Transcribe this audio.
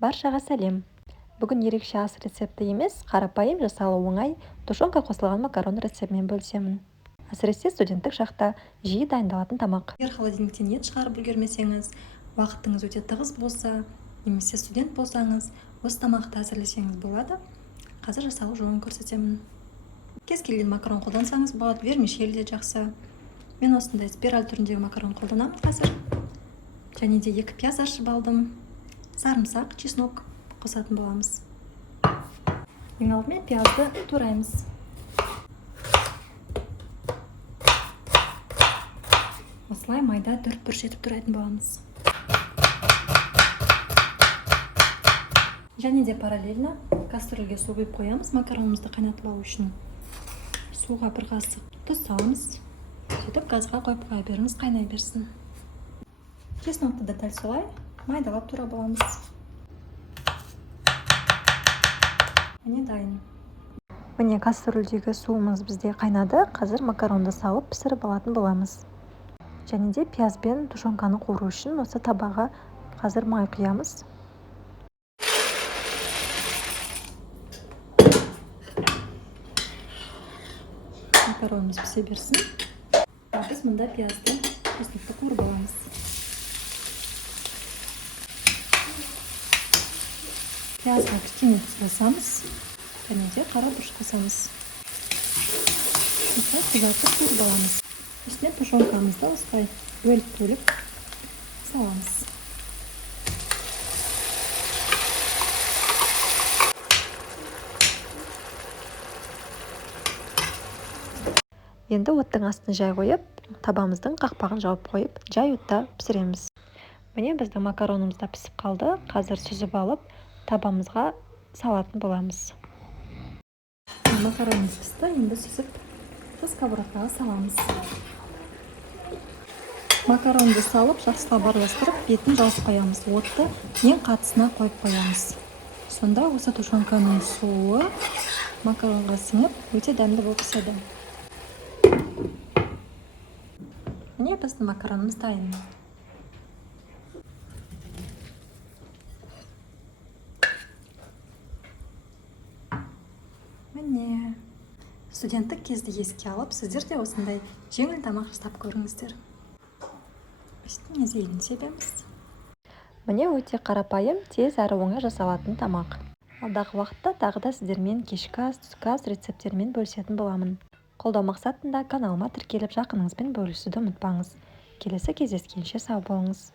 Баршаға сәлем. Бүгін ерекше ас рецепті емес, қарапайым жасалу оңай тушенка қосылған макарон рецептімен бөлісемін. Әсіресе студенттік шақта жиі дайындалатын тамақ. Егер холодильниктен ет шығарып үлгермесеңіз, уақытыңыз өте тығыз болса, немесе студент болсаңыз, осы тамақты әзірлесеңіз болады. Қазір жасалу жолын көрсетемін. Кез келген макарон қолдансаңыз болады, вермишель де жақсы. Мен осындай спираль түріндегі макарон қолданамын қазір. Және де 2 пияз аршып алдым. Сарымсақ, чеснок қосатын боламыз. Ең алдымен пиязды тураймыз. Осылай майда 4 бұрыш етіп турайтын боламыз. Және де параллельно кастрөлге су құйып қоямыз макаронымызды қайнатылау үшін. Суға 1 қасық тұз саламыз. Сөйтіп газға қойып қоя беріңіз, қайнай берсін. Чеснокты да дәл солай майдалап тура боламыз. Міне дайын. Міне кастрөлдегі суымыз бізде қайнады. Қазір макаронды салып пісіріп алатын боламыз. Және де пияз бен тушенканы қуыру үшін осы табаға қазір май құямыз. Макаронымыз пісе берсін. Біз мұнда пиязды, чеснокты қуырып аламыз. Пиязға кішкене тұз қосамыз, және де қара бұрыш қосамыз. Осылай қызартып қуырып аламыз. Үстіне тушенкамызды осылай бөліп саламыз. Енді оттың астын жай қойып, табамыздың қақпағын жауып қойып, жай отта пісіреміз. Міне біздің макаронымыз да пісіп қалды. Қазір сүзіп алып, табамызға салатын боламыз. Макаронымыз пісті, енді сүзіп сковородкаға саламыз. Макаронды салып, жақсылап араластырып, бетін жазып қоямыз. Отты ең қатысына қойып қоямыз. Сонда осы тушенканың суы макаронға сіңіп, өте дәмді болып піседі. Міне біздің макаронымыз дайын. Міне, студенттік кезді еске алып, сіздер де осындай жеңіл тамақ жасап көріңіздер. Үстіне зейін себеміз. Міне өте қарапайым, тез әрі оңай жасалатын тамақ. Алдағы уақытта тағы да сіздермен кешкі ас, түскі ас рецепттермен бөлісетін боламын. Қолдау мақсатында каналыма тіркеліп жақыныңызбен бөлісуді ұмытпаңыз. Келесі кездескенше сау болыңыз.